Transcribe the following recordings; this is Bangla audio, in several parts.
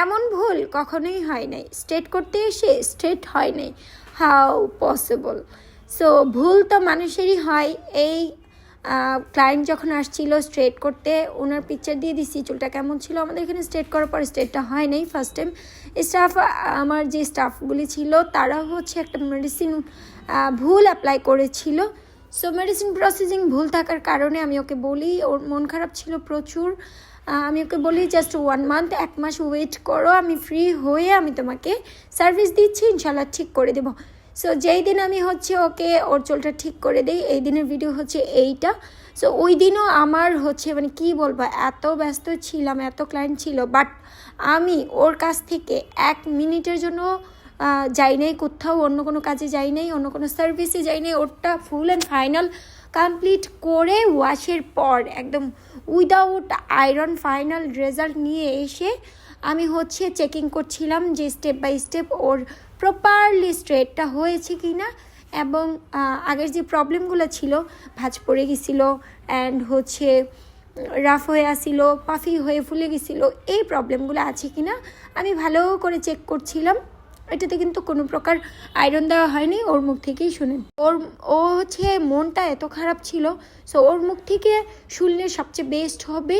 এমন ভুল কখনোই হয় নাই। স্ট্রেট করতে এসে স্ট্রেট হয় নাই। হাউ পসিবল সো ভুল তো মানুষেরই হয়। এই ক্লায়েন্ট যখন আসছিল স্ট্রেট করতে ওনার পিকচার দিয়ে দিছি, চুলটা কেমন ছিল, আমাদের এখানে স্ট্রেট করার পর স্ট্রেটটা হয় নাই ফার্স্ট টাইম স্টাফ আমার যে স্টাফগুলি ছিল, তারা হচ্ছে একটা মেডিসিন ভুল অ্যাপ্লাই করেছিল। সো মেডিসিন প্রসেসিং ভুল থাকার কারণে আমি ওকে বলি, ওর মন খারাপ ছিল প্রচুর। আমি ওকে বলি জাস্ট ওয়ান মান্থ এক মাস ওয়েট করো, আমি ফ্রি হয়ে আমি তোমাকে সার্ভিস দিচ্ছি ইনশাল্লাহ ঠিক করে দেবো। সো যেই দিন আমি হচ্ছে ওকে ওর চুলটা ঠিক করে দিই, এই দিনের ভিডিও হচ্ছে এইটা। সো ওই দিনও আমার হচ্ছে মানে কি বলব, এত ব্যস্ত ছিলাম, এত ক্লায়েন্ট ছিল বাট আমি ওর কাছ থেকে এক মিনিটের জন্য যাই নাই কোথাও, অন্য কোনো কাজে যাই নাই, অন্য কোনো সার্ভিসে যাই নাই, ওরটা ফুল অ্যান্ড ফাইনাল কমপ্লিট করে ওয়াশের পর একদম উইদাউট আয়রন ফাইনাল রেজাল্ট নিয়ে এসে আমি হচ্ছে চেকিং করছিলাম যে স্টেপ বাই স্টেপ ওর প্রপারলি স্ট্রেটটা হয়েছে কি না এবং আগের যে প্রবলেমগুলো ছিল, ভাঁজ পড়ে গেছিল অ্যান্ড হচ্ছে রাফ হয়ে আসিল পাফি হয়ে ফুলে গেছিল, এই প্রবলেমগুলো আছে কি না আমি ভালো করে চেক করছিলাম। এটাতে কিন্তু কোনো প্রকার আয়রন দেওয়া হয়নি, ওর মুখ থেকেই শুনেন। ওর, ও হচ্ছে মনটা এত খারাপ ছিল সো ওর মুখ থেকে শুনলে সবচেয়ে বেস্ট হবে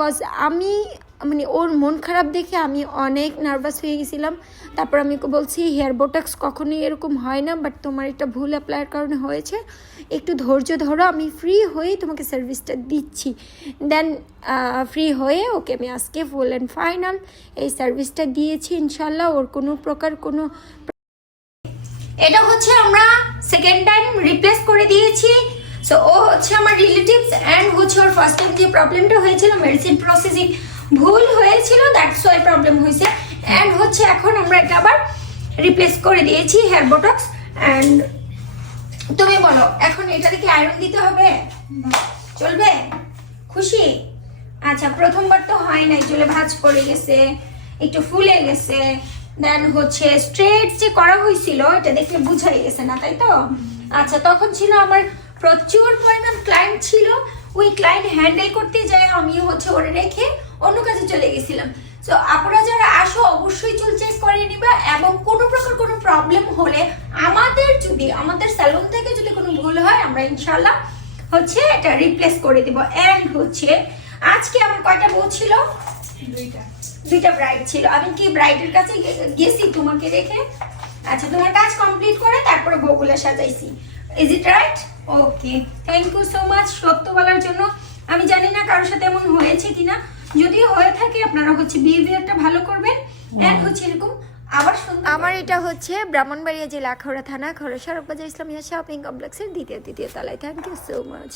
কজ আমি মানে ওর মন খারাপ দেখে আমি অনেক নার্ভাস হয়ে গেছিলাম। তারপর আমি বলছি, হেয়ার বোটাক্স কখনোই এরকম হয় না বাট তোমার একটা ভুল অ্যাপ্লাইয়ের কারণে হয়েছে। একটু ধৈর্য ধরো, আমি ফ্রি হয়েই তোমাকে সার্ভিসটা দিচ্ছি। দেন ফ্রি হয়ে ওকে আমি আজকে ফুল অ্যান্ড ফাইনাল এই সার্ভিসটা দিয়েছি ইনশাল্লাহ ওর কোনো প্রকার কোনো এটা হচ্ছে আমরা সেকেন্ড টাইম রিপ্লেস করে দিয়েছি। সো ও হচ্ছে আমার রিলেটিভস অ্যান্ড হচ্ছে ওর ফার্স্ট টাইম যে প্রবলেমটা হয়েছিল মেডিসিন প্রসেসিং ভুল হয়েছিল দ্যাটস ওয়াই প্রবলেম হয়েছে। অ্যান্ড হচ্ছে এখন আমরা এটা আবার রিপ্লেস করে দিয়েছি হেয়ার বোটক্স অ্যান্ড তুমি বলো, এখন এটাতে কি আয়রন দিতে হবে? চলবে? খুশি? আচ্ছা প্রথমবার তো হয় নাই, চলে ভাজ পড়ে গেছে, একটু ফুলে গেছে। দেন হচ্ছে স্ট্রেট যে করা হয়েছিল, এটা দেখলে বুঝাই গেছে না, তাই তো? আচ্ছা তখন ছিল আমার প্রচুর পরিমাণ ক্লায়েন্ট ছিল। ওই ক্লায়েন্ট হ্যান্ডেল করতে যায় আমি হচ্ছে ওরে রেখে অন্য কাজে চলে গেছিলাম। তো আপনারা যারা আসো অবশ্যই চুল চেক করে নিবা এবং কোনো প্রকার কোনো প্রবলেম হলে আমাদের যদি আমাদের স্যালুন থেকে যদি কোনো ভুল হয় আমরা ইনশাল্লাহ হচ্ছে এটা রিপ্লেস করে দিব। এন্ড হচ্ছে আজকে আমার কয়টা বউ ছিল? দুইটা। দুইটা ব্রাইড ছিল। আমি কি ব্রাইডের কাছে গেছি তোমাকে রেখে আচ্ছা তোমার কাজ কমপ্লিট করে তারপরে বউগুলো সাজাইছি। Is it right okay thank you so much সত্য বলার জন্য। আমি জানি না কারোর সাথে এমন হয়েছে কিনা। যদি হয়ে থাকে, আপনারা হচ্ছে বিহেভিয়ারটা ভালো করবেন। এন্ড হচ্ছে এরকম, আবার আমার এটা হচ্ছে ব্রাহ্মণবাড়িয়া জেলা, আখাউড়া থানা, খরসার বাজার ইসলামিয়া শপিং কমপ্লেক্সের দ্বিতীয় দ্বিতীয় তলায়। Thank you so much